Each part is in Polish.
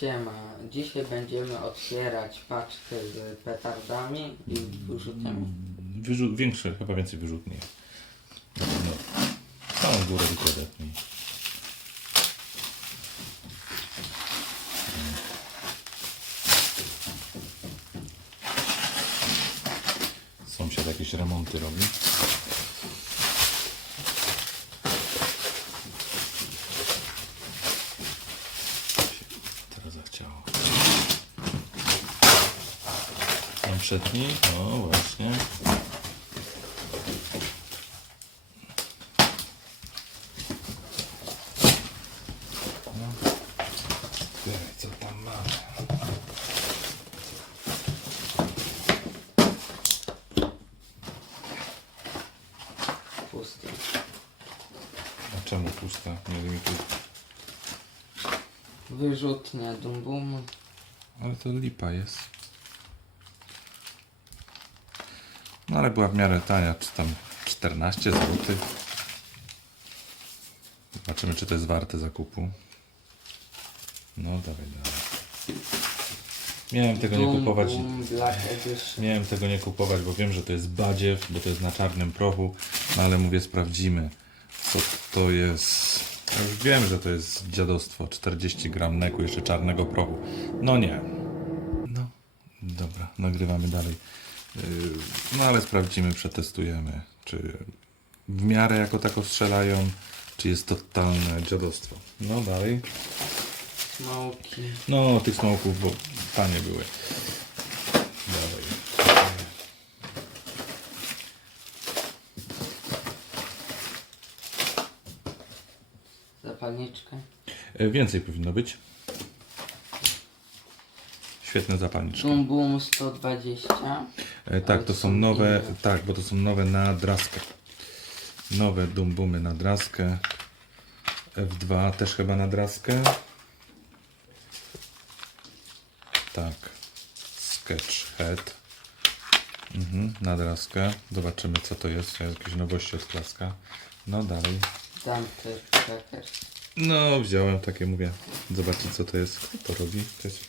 Siema, dzisiaj będziemy otwierać paczkę z petardami i wyrzutami. Wyrzut, większe, chyba więcej wyrzutni. Pewno całą górę tylko. Sąsiad jakieś remonty robi. Teraz zachciało. Tam przedni, o właśnie. No. Co tam mamy. Pusty. A czemu pusta? Nie. Wyrzutnia Dum Bum. Ale to lipa jest. No ale była w miarę tania, czy tam 14 zł. Zobaczymy, czy to jest warte zakupu. No, dawaj, dawaj. Miałem tego nie kupować. Miałem tego nie kupować, bo wiem, że to jest badziew, bo to jest na czarnym prochu. No ale mówię, sprawdzimy, co to jest. Ja już wiem, że to jest dziadostwo. 40 gram neku, jeszcze czarnego prochu. No nie. No, dobra, nagrywamy dalej. No ale sprawdzimy, przetestujemy, czy w miarę jako tako strzelają, czy jest totalne dziadostwo. No dalej. Smoki. No, tych smoków, bo tanie były. Dalej. Zapalniczka. E, Więcej powinno być. Świetne zapalniczki. Dum Bum 120. E, tak, to są nowe, tak, bo to są nowe na draskę. Nowe dumbumy na draskę. F2 też chyba na draskę. Tak. Sketch Head. Mhm, na draskę. Zobaczymy co to jest. Jakieś nowości od klaska. No dalej. Crackers. No, wziąłem takie, mówię. Zobaczcie, co to jest. Kto to robi? To jest...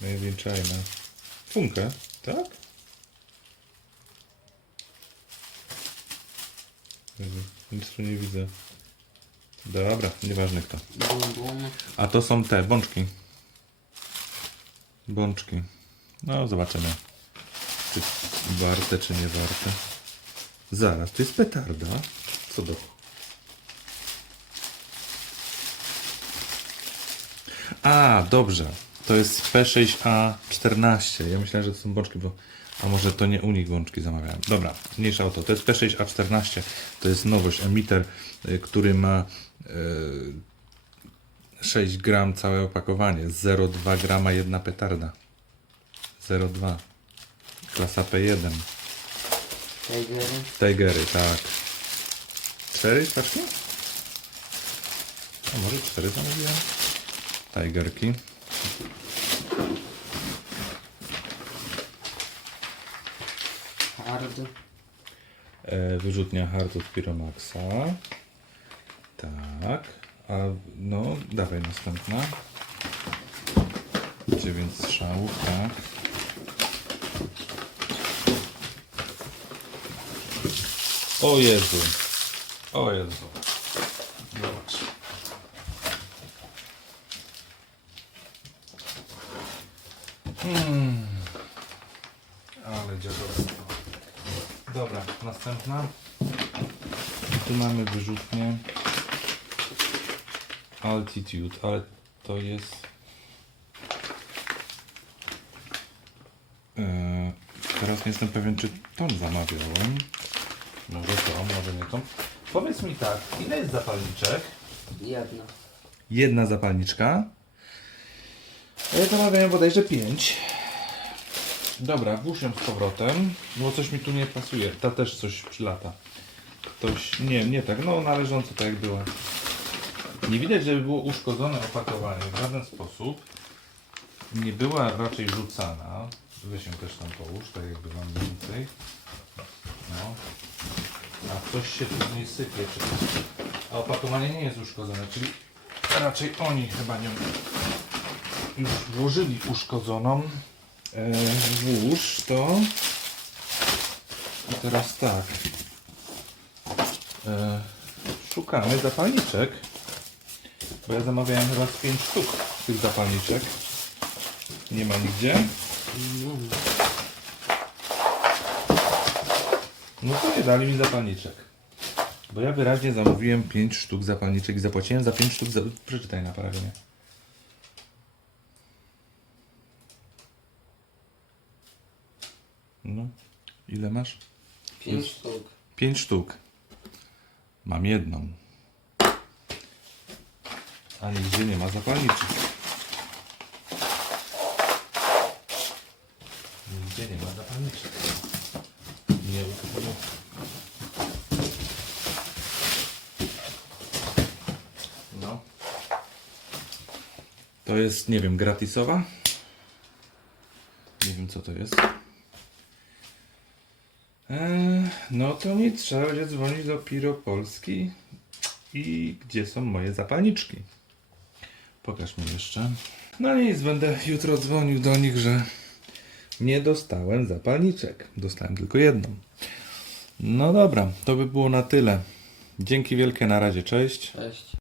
Made in China. Funkę, tak? Jezu, Nic tu nie widzę. Dobra, nieważne kto. A to są te, bączki. Bączki. No, zobaczymy. Czy warte, czy nie warte. Zaraz, to jest petarda. Co do... A, dobrze. To jest P6A14. Ja myślałem, że to są bączki, bo... A może to nie u nich bączki zamawiałem. Dobra, mniejsza o to. To jest P6A14. To jest nowość, emiter, y, który ma... y, 6 gram całe opakowanie, 0,2 grama jedna petarda. 0,2. Klasa P1. Tigery. Tigery, tak. 4 paczki? A może 4 zamówiłem? Tigerki. Hard. E, wyrzutnia Hard od Pyromaxa. Tak. A no, dawaj następna. 9 strzałów, tak. O Jezu. O Jezu. Ale dziadostwo. Dobra, następna. Tu mamy wyrzutnię Altitude, ale to jest Eee, teraz nie jestem pewien, czy tą zamawiałem. Może to, może nie tą. Powiedz mi tak, ile jest zapalniczek? Jedna. Jedna zapalniczka. Ja zamawiałem bodajże 5. Dobra, włóż ją z powrotem, bo coś mi tu nie pasuje. Ta też coś przylata. Ktoś, nie, nie tak, no należąco tak jak była. Nie widać, żeby było uszkodzone opakowanie w żaden sposób. Nie była raczej rzucana. Weź ją też tam połóż, tak jakby mam więcej. No. A coś się tu nie sypie. Czy... A opakowanie nie jest uszkodzone, czyli raczej oni chyba nie już włożyli uszkodzoną. E, włóż to. I teraz tak. E, szukamy zapalniczek. Bo ja zamawiałem chyba z 5 sztuk tych zapalniczek. Nie ma nigdzie. No to nie dali mi zapalniczek. Bo ja wyraźnie zamówiłem 5 sztuk zapalniczek i zapłaciłem za 5 sztuk. Za... Przeczytaj na paragonie. No. Ile masz? 5 sztuk. 5 sztuk. Mam jedną. A nigdzie nie ma zapalniczek. Nigdzie nie ma zapalniczek. Nie ukryję. No. To jest, nie wiem, gratisowa? Nie wiem co to jest. Eee, no to nic, trzeba będzie dzwonić do Piro Polski i gdzie są moje zapalniczki. Pokaż mi jeszcze. No nic, będę jutro dzwonił do nich, że nie dostałem zapalniczek. Dostałem tylko jedną. No dobra, to by było na tyle. Dzięki wielkie, na razie, cześć. Cześć.